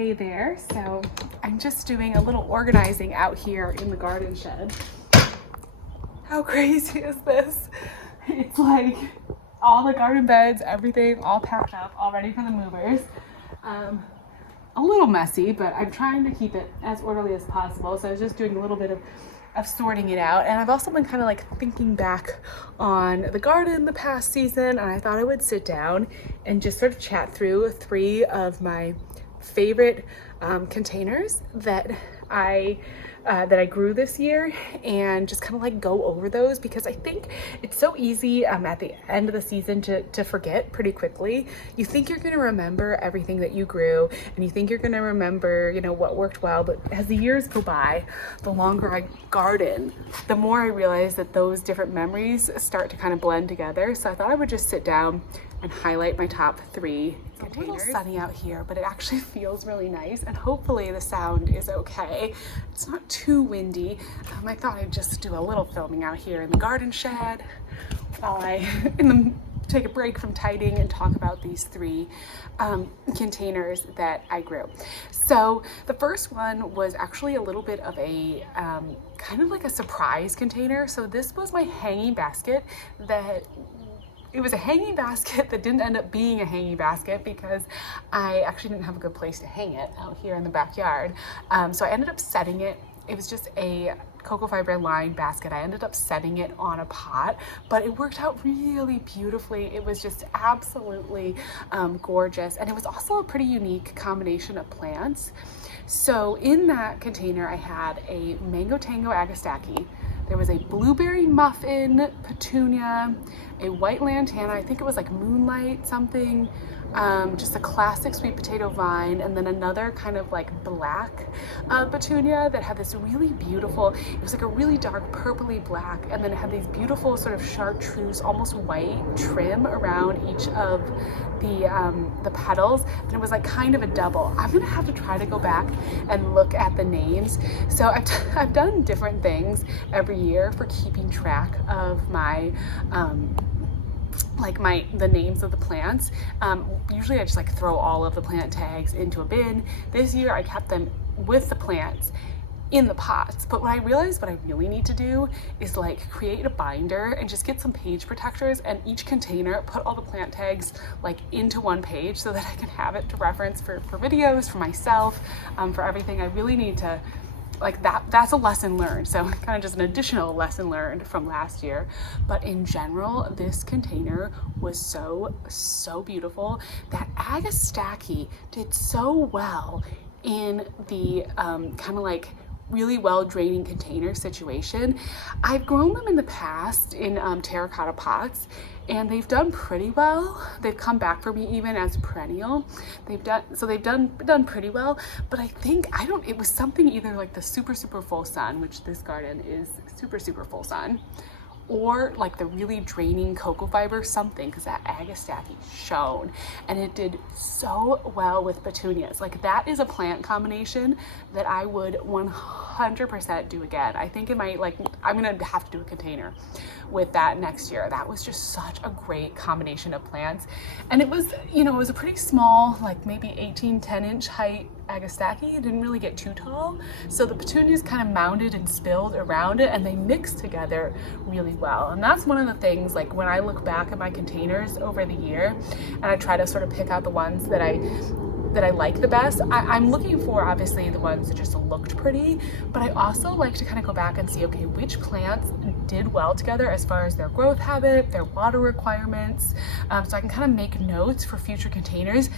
Hey there. So I'm just doing a little organizing out here in the garden shed. How crazy is this? It's like all the garden beds, everything all packed up, all ready for the movers. A little messy, but I'm trying to keep it as orderly as possible. So I was just doing a little bit of sorting it out. And I've also been kind of like thinking back on the garden the past season, and I thought I would sit down and just sort of chat through 3 of my favorite containers that I grew this year, and just kind of like go over those, because I think it's so easy at the end of the season to forget pretty quickly. You think you're going to remember everything that you grew, and you think you're going to remember, you know, what worked well, but as the years go by, the longer I garden, the more I realize that those different memories start to kind of blend together. So I thought I would just sit down and highlight my top 3 containers. It's a little sunny out here, but it actually feels really nice, and hopefully the sound is okay. It's not too windy. I thought I'd just do a little filming out here in the garden shed while I take a break from tidying and talk about these 3 containers that I grew. So the first one was actually a little bit of a kind of like a surprise container. So this was my hanging basket it was a hanging basket that didn't end up being a hanging basket because I actually didn't have a good place to hang it out here in the backyard. So I ended up setting it. It was just a cocoa fiber lined basket. I ended up setting it on a pot, but it worked out really beautifully. It was just absolutely gorgeous. And it was also a pretty unique combination of plants. So in that container, I had a mango tango agastaki. There was a blueberry muffin petunia, a white lantana, I think it was like moonlight something, just a classic sweet potato vine, and then another kind of like black petunia that had this really beautiful, it was like a really dark purpley black, and then it had these beautiful sort of chartreuse, almost white trim around each of the petals, and it was like kind of a double. I'm gonna have to try to go back and look at the names. So I've done different things every year for keeping track of my the names of the plants. Usually I just like throw all of the plant tags into a bin. This year I kept them with the plants in the pots, but what I realized what I really need to do is like create a binder and just get some page protectors, and each container put all the plant tags like into one page so that I can have it to reference for videos, for myself, for everything. I really need to, like, that's a lesson learned. So kind of just an additional lesson learned from last year. But in general, this container was so beautiful. That agastaki did so well in the kind of like really well draining container situation. I've grown them in the past in terracotta pots, and they've done pretty well. They've come back for me even as perennial. They've done pretty well, but I think, it was something either like the super full sun, which this garden is super full sun, or like the really draining cocoa fiber something, because that agastaki shone, and it did so well with petunias. Like, that is a plant combination that I would 100% do again. I think I'm gonna have to do a container with that next year. That was just such a great combination of plants, and it was, you know, it was a pretty small, like maybe 10-inch height agastaki. It didn't really get too tall, so the petunias kind of mounded and spilled around it, and they mixed together really well. And that's one of the things, like when I look back at my containers over the year and I try to sort of pick out the ones that I like the best, I'm looking for obviously the ones that just looked pretty, but I also like to kind of go back and see, okay, which plants did well together as far as their growth habit, their water requirements, so I can kind of make notes for future containers,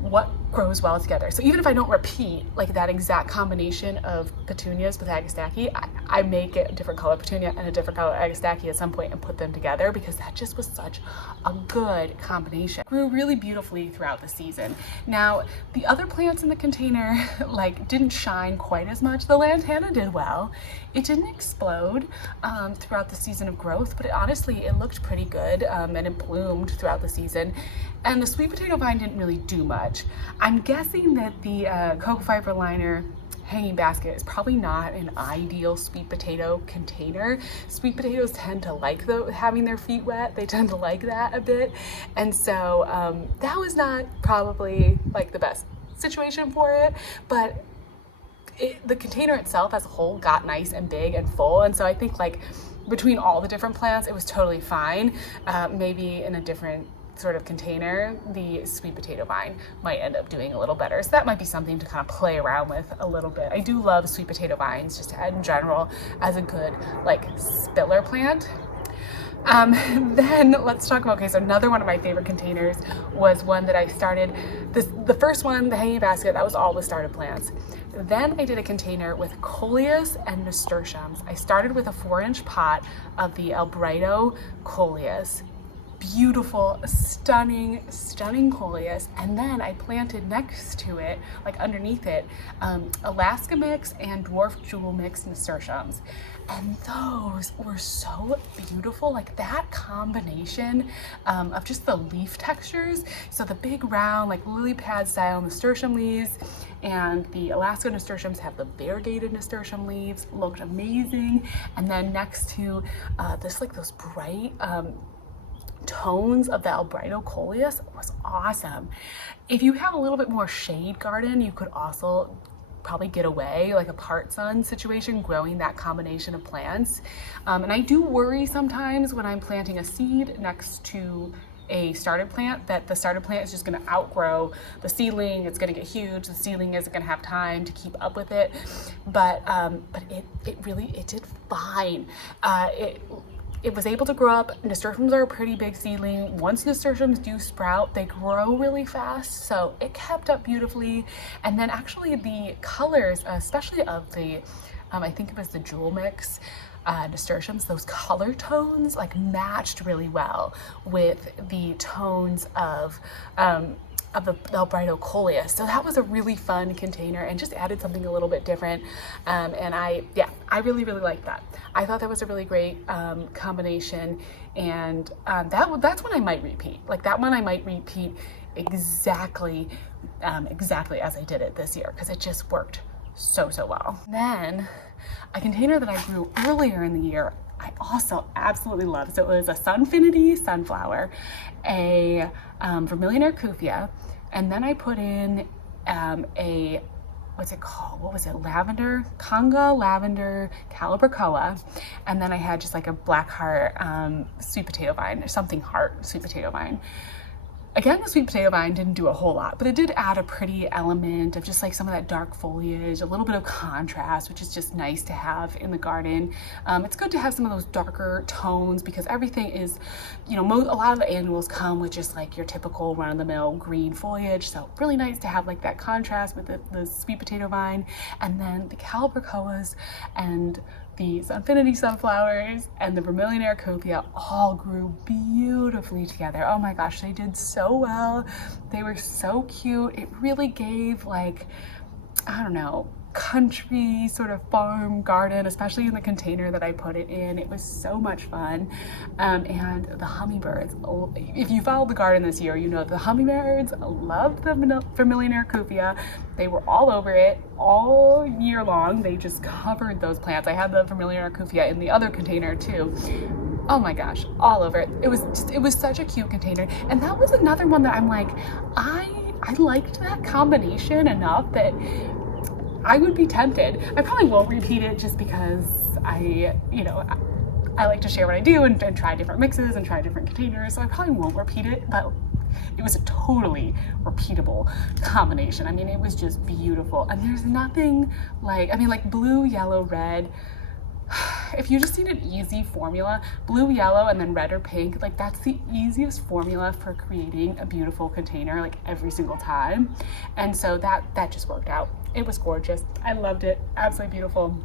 what grows well together. So even if I don't repeat like that exact combination of petunias with agastaki, I make a different color petunia and a different color agastaki at some point and put them together, because that just was such a good combination. Grew really beautifully throughout the season. Now, the other plants in the container like didn't shine quite as much. The lantana did well. It didn't explode throughout the season of growth, but honestly, it looked pretty good, and it bloomed throughout the season. And the sweet potato vine didn't really do much. I'm guessing that the cocoa fiber liner hanging basket is probably not an ideal sweet potato container. Sweet potatoes tend to like having their feet wet. They tend to like that a bit. And so that was not probably like the best situation for it, but the container itself as a whole got nice and big and full, and so I think like between all the different plants it was totally fine. Maybe in a different sort of container the sweet potato vine might end up doing a little better, so that might be something to kind of play around with a little bit. I do love sweet potato vines just in general as a good like spiller plant. Then let's talk about, okay, so another one of my favorite containers was one that I started, the first one, the hanging basket, that was all with started plants. Then I did a container with coleus and nasturtiums. I started with a 4-inch pot of the Albrido coleus. Beautiful, stunning coleus, and then I planted next to it, like underneath it, Alaska mix and dwarf jewel mix nasturtiums, and those were so beautiful. Like that combination of just the leaf textures, so the big round like lily pad style nasturtium leaves and the Alaska nasturtiums have the variegated nasturtium leaves, looked amazing. And then next to this, like those bright tones of the Albrido coleus was awesome. If you have a little bit more shade garden, you could also probably get away like a part sun situation growing that combination of plants. And I do worry sometimes when I'm planting a seed next to a started plant that the started plant is just going to outgrow the seedling. It's going to get huge. The seedling isn't going to have time to keep up with it. But it really did fine. It was able to grow up. Nasturtiums are a pretty big seedling. Once nasturtiums do sprout, they grow really fast, so it kept up beautifully. And then actually the colors, especially of the, I think it was the jewel mix nasturtiums, those color tones like matched really well with the tones of the Albrido coleus. So that was a really fun container and just added something a little bit different. And I really liked that. I thought that was a really great combination, and that's one I might repeat. Like that one I might repeat exactly as I did it this year, because it just worked so well. Then a container that I grew earlier in the year I also absolutely love. So it was a Sunfinity sunflower, a Vermilion Arcufia, and then I put in a, what's it called? What was it? Lavender, Conga Lavender Calibrachoa. And then I had just like a black heart sweet potato vine, or something heart sweet potato vine. Again, the sweet potato vine didn't do a whole lot, but it did add a pretty element of just like some of that dark foliage, a little bit of contrast, which is just nice to have in the garden. It's good to have some of those darker tones because everything is, you know, a lot of the annuals come with just like your typical run-of-the-mill green foliage. So really nice to have like that contrast with the sweet potato vine. And then the Calibrachoas and the Sunfinity sunflowers and the Vermilion Arcufia all grew beautifully together. Oh my gosh, they did so well. They were so cute. It really gave like, I don't know, country sort of farm garden, especially in the container that I put it in. It was so much fun. And the hummingbirds, if you followed the garden this year, you know the hummingbirds loved the Vermilion Arcufia. They were all over it all year long. They just covered those plants. I had the Vermilion Arcufia in the other container too. Oh my gosh, all over it. It was such a cute container. And that was another one that I'm like, I liked that combination enough that I would be tempted. I probably won't repeat it just because I like to share what I do and try different mixes and try different containers. So I probably won't repeat it, but it was a totally repeatable combination. I mean, it was just beautiful. And there's nothing like, I mean, like blue, yellow, red. If you just need an easy formula, blue, yellow, and then red or pink, like that's the easiest formula for creating a beautiful container like every single time. And so that just worked out. It was gorgeous. I loved it. Absolutely beautiful.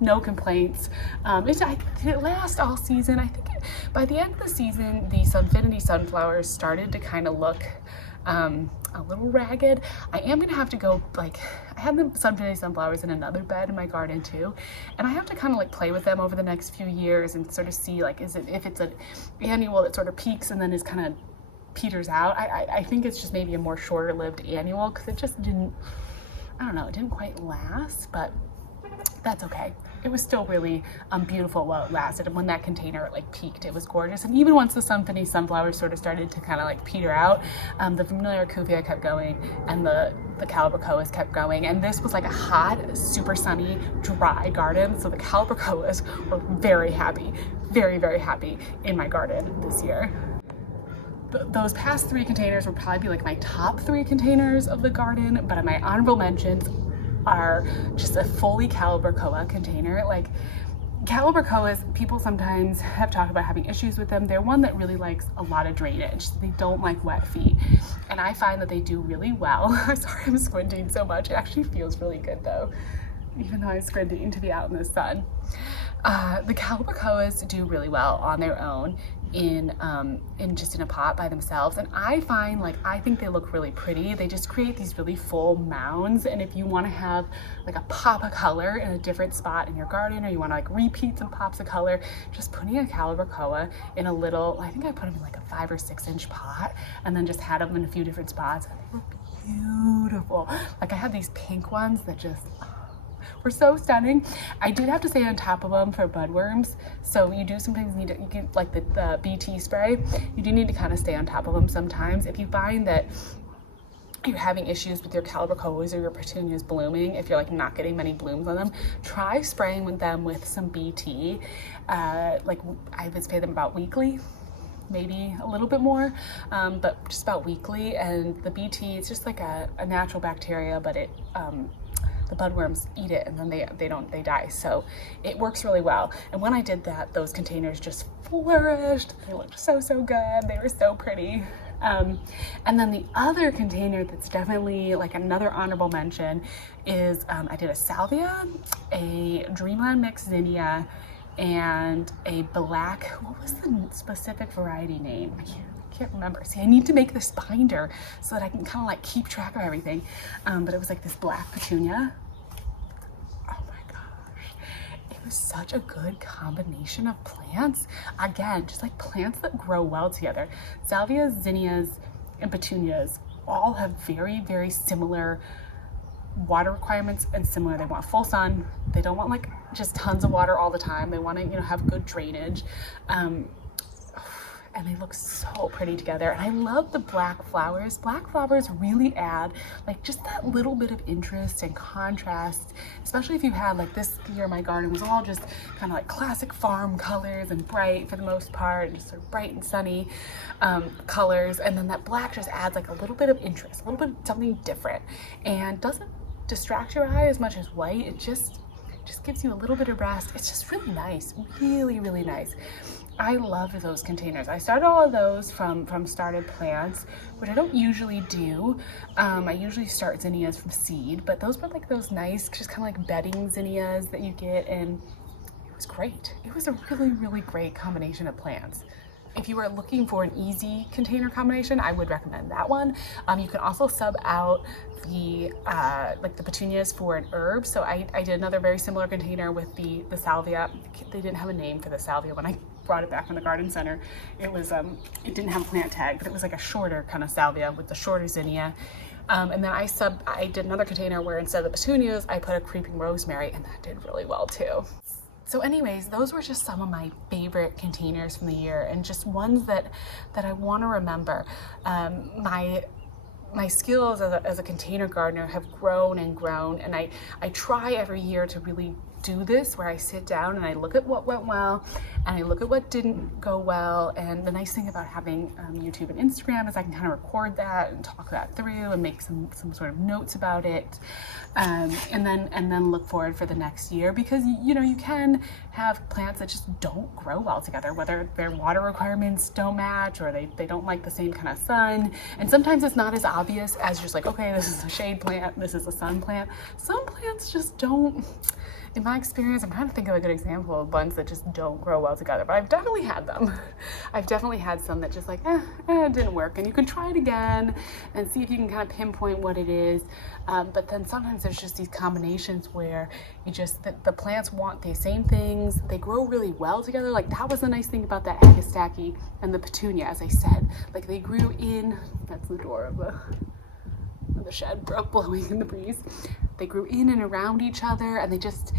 No complaints. Did it last all season? I think by the end of the season, the Sunfinity sunflowers started to kind of look a little ragged. I am gonna have to go, like, I have the Sunfinity sunflowers in another bed in my garden too, and I have to kind of like play with them over the next few years and sort of see like, if it's an annual that sort of peaks and then is kind of peters out. I think it's just maybe a more shorter lived annual because it just didn't, I don't know, it didn't quite last, but that's okay. It was still really beautiful while it lasted, and when that container like peaked, it was gorgeous. And even once the symphony sunflowers sort of started to kind of like peter out, the familiar cuvea kept going, and the calibrachoas kept going. And this was like a hot, super sunny, dry garden, so the calibrachoas were very happy, very, very happy in my garden this year. Those past 3 containers would probably be like my top 3 containers of the garden, but my honorable mentions are just a fully calibrachoa container. Like calibrachoas, people sometimes have talked about having issues with them. They're one that really likes a lot of drainage. They don't like wet feet, and I find that they do really well. Sorry, I'm squinting so much. It actually feels really good though, even though I'm squinting to be out in the sun. The calibrachoas do really well on their own in just in a pot by themselves, and I find like I think they look really pretty. They just create these really full mounds, and if you want to have like a pop of color in a different spot in your garden, or you want to like repeat some pops of color, just putting a calibrachoa in a little, I think I put them in like a 5 or 6 inch pot, and then just had them in a few different spots, and they were beautiful. Like I had these pink ones that just were so stunning. I did have to stay on top of them for budworms, so you do sometimes need to, you get like the BT spray, you do need to kind of stay on top of them sometimes. If you find that you're having issues with your calibrachoas or your petunias blooming, if you're like not getting many blooms on them, try spraying with them with some BT. Like I would spray them about weekly, maybe a little bit more, but just about weekly. And the BT is just like a natural bacteria, but it the budworms eat it, and then they die. So it works really well. And when I did that, those containers just flourished. They looked so good. They were so pretty. And then the other container that's definitely like another honorable mention is I did a salvia, a dreamland mix zinnia, and a black, what was the specific variety name? I can't remember. See, I need to make this binder so that I can kind of like keep track of everything. But it was like this black petunia. Oh my gosh. It was such a good combination of plants. Again, just like plants that grow well together. Salvias, zinnias, and petunias all have very, very similar water requirements and similar. They want full sun. They don't want like just tons of water all the time. They want to, have good drainage. And they look so pretty together. And I love the black flowers. Black flowers really add like just that little bit of interest and contrast, especially if you had like this year, my garden was all just kind of like classic farm colors and bright for the most part, and just sort of bright and sunny colors. And then that black just adds like a little bit of interest, a little bit of something different, and doesn't distract your eye as much as white. It just gives you a little bit of rest. It's just really nice, really, really nice. I love those containers. I started all of those from started plants, which I don't usually do. I usually start zinnias from seed, but those were like those nice, just kind of like bedding zinnias that you get, and it was great. It was a really, really great combination of plants. If you are looking for an easy container combination, I would recommend that one. You can also sub out the like the petunias for an herb. So I did another very similar container with the salvia. They didn't have a name for the salvia when I brought it back from the garden center. It was it didn't have a plant tag, but it was like a shorter kind of salvia with the shorter zinnia. And then I did another container where instead of the petunias, I put a creeping rosemary, and that did really well too. So anyways, those were just some of my favorite containers from the year, and just ones that I want to remember. My skills as a container gardener have grown and grown, and I try every year to really do this, where I sit down and I look at what went well and I look at what didn't go well. And the nice thing about having YouTube and Instagram is I can kind of record that and talk that through and make some sort of notes about it, and then look forward for the next year, because you can have plants that just don't grow well together, whether their water requirements don't match or they don't like the same kind of sun. And sometimes it's not as obvious as just like, okay, this is a shade plant, this is a sun plant. Some plants just don't. In my experience, I'm trying to think of a good example of ones that just don't grow well together, but I've definitely had them. I've definitely had some that just like, it didn't work. And you can try it again and see if you can kind of pinpoint what it is. But then sometimes there's just these combinations where the plants want the same things. They grow really well together. Like that was the nice thing about that Agastaki and the petunia, as I said. Like they grew in, that's the door of the shed blowing in the breeze. They grew in and around each other, and they just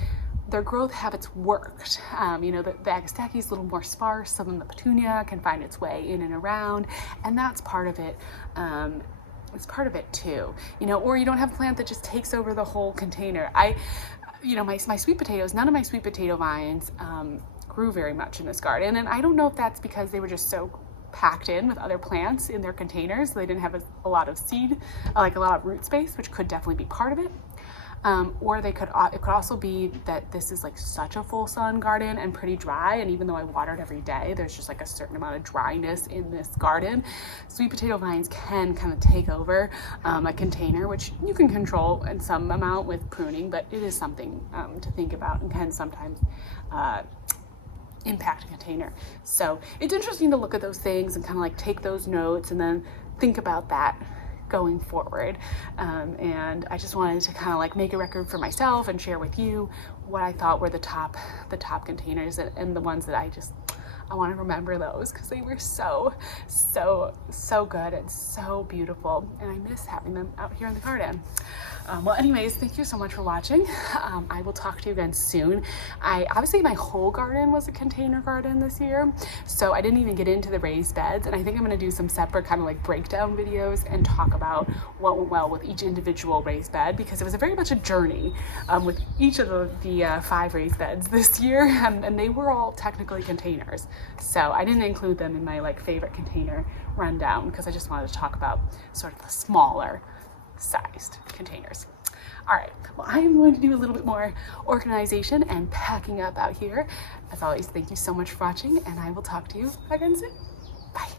their growth habits worked. You know, the Agastache is a little more sparse, some of the petunia can find its way in and around, and that's part of it. It's part of it too, you know, or you don't have a plant that just takes over the whole container. You know, my sweet potatoes, none of my sweet potato vines grew very much in this garden, and I don't know if that's because they were just so packed in with other plants in their containers, so they didn't have a lot of seed, like a lot of root space, which could definitely be part of it. Or it could also be that this is like such a full sun garden and pretty dry, and even though I watered every day, there's just like a certain amount of dryness in this garden. Sweet potato vines can kind of take over a container, which you can control in some amount with pruning, but it is something to think about and can sometimes impact a container. So it's interesting to look at those things and kind of like take those notes and then think about that going forward. And I just wanted to kind of like make a record for myself and share with you what I thought were the top containers and the ones that I want to remember those because they were so good and so beautiful, and I miss having them out here in the garden. Well, anyways, thank you so much for watching. I will talk to you again soon. Obviously my whole garden was a container garden this year, so I didn't even get into the raised beds, and I think I'm going to do some separate kind of like breakdown videos and talk about what went well with each individual raised bed, because it was very much a journey with each of the 5 raised beds this year, and they were all technically containers. So I didn't include them in my like favorite container rundown because I just wanted to talk about sort of the smaller sized containers. All right, well, I am going to do a little bit more organization and packing up out here. As always, thank you so much for watching, and I will talk to you again soon.